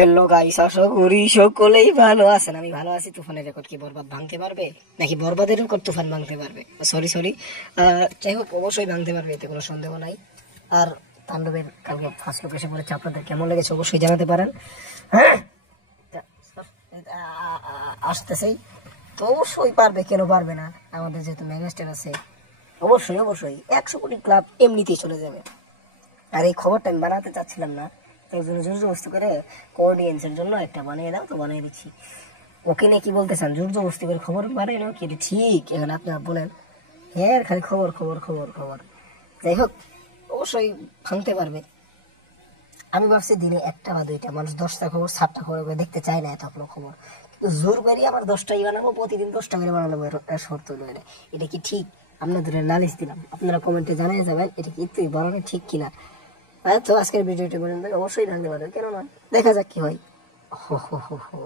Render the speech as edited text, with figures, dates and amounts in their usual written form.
Hello guys, আশা করি সকলেই ভালো আছেন। আমি ভালো আছি। তুফানের রেকর্ড কি বরবাদ ভাঙতে পারবে, নাকি বরবাদের রেকর্ড তুফান ভাঙতে পারবে? সরি, যাই হোক, অবশ্যই ভাঙতে পারবে, এতে কোনো সন্দেহ নাই। আর তাণ্ডবের কালকে ফার্স্ট লোক এসে পড়েছে, আপনাদের কেমন লেগেছে অবশ্যই জানাতে পারেন। হ্যাঁ, আসতেছেই তো, অবশ্যই পারবে, কেন পারবে না? আমাদের যেহেতু মেগাস্টার আছে, অবশ্যই 100 কোটি ক্লাব এমনিতেই চলে যাবে। আর এই খবরটা আমি বানাতে চাচ্ছিলাম না, তাই জন্য জোর জবস্তি করে অডিয়েন্সের জন্য একটা বানিয়ে দাও, তো বানিয়ে দিচ্ছি। ওকে নিয়ে কি বলতে চান? জোর জবস্তি করে খবর বানিয়ে নাও কি? এটা ঠিক? এখন আপনারা বলেন। হ্যাঁ, খালি খবর খবর খবর খবর। যাই হোক, অবশ্যই ভাঙতে পারবে। আমি ভাবছি দিনে 1টা বা 2টা, মানুষ 10টা খবর 7টা খবর করে দেখতে চায় না এতগুলো খবর, কিন্তু জোর করি আমার 10টাই বানাবো, প্রতিদিন 10টা করে বানাবো। শর্ত হলো এটা কি ঠিক? আপনাদের নালিশ দিলাম, আপনারা কমেন্টে জানিয়ে যাবেন এটা কি তুই বানানো ঠিক কিনা। তো আজকের ভিডিওটি পর্যন্ত, অবশ্যই জানতে পারবেন, কেন নয়, দেখা যাক কি হয়। হো হো হো হো।